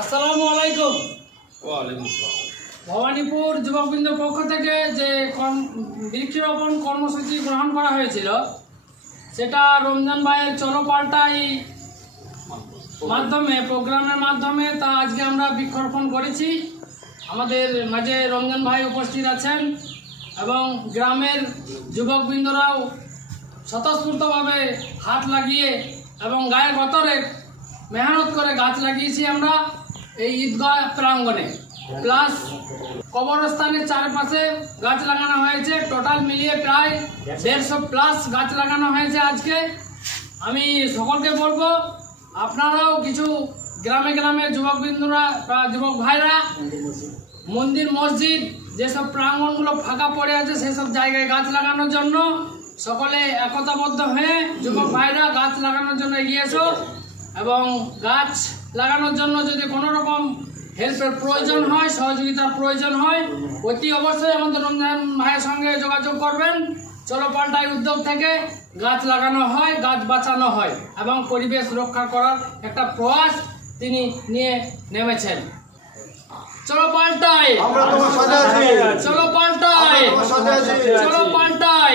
আসসালামু আলাইকুম। ওয়ালাইকুম আসসালাম। ভবানীপুর যুবকবৃন্দ পক্ষ থেকে যে বৃক্ষরোপণ কর্মসূচি গ্রহণ করা হয়েছিল সেটা রমজান ভাইয়ের চলো পাল্টাই মাধ্যমে প্রোগ্রামের মাধ্যমে তা আজকে আমরা বৃক্ষরোপণ করেছি। আমাদের মাঝে রমজান ভাই উপস্থিত আছেন এবং গ্রামের যুবকবৃন্দরাও স্বতঃস্ফূর্তভাবে হাত লাগিয়ে এবং গায়ে গতরে মেহনত করে গাছ লাগিয়েছি আমরা এই ঈদগাহ প্রাঙ্গণে, প্লাস কবরস্থানের চারপাশে গাছ লাগানো হয়েছে। টোটাল মিলিয়ে প্রায় 150+ গাছ লাগানো হয়েছে আজকে। আমি সকলকে বলবো আপনারাও কিছু গ্রামে গ্রামে যুবকবৃন্দরা বা যুবক ভাইরা মন্দির মসজিদ যেসব প্রাঙ্গণগুলো ফাঁকা পড়ে আছে সেসব জায়গায় গাছ লাগানোর জন্য সকলে একতাবদ্ধ হয়ে যুবক ভাইরা গাছ লাগানোর জন্য এগিয়ে এসো। এবং গাছ লাগানোর জন্য যদি কোনো রকম হেল্পের প্রয়োজন হয়, সহযোগিতার প্রয়োজন হয়, অতি অবশ্যই আমাদের রমজান ভাইয়ের সঙ্গে যোগাযোগ করবেন। চলো পাল্টাই উদ্যোগ থেকে গাছ লাগানো হয়, গাছ বাঁচানো হয় এবং পরিবেশ রক্ষা করার একটা প্রয়াস তিনি নিয়ে নেমেছেন। চলো পাল্টাই, চলো পাল্টাই, চলো পাল্টাই।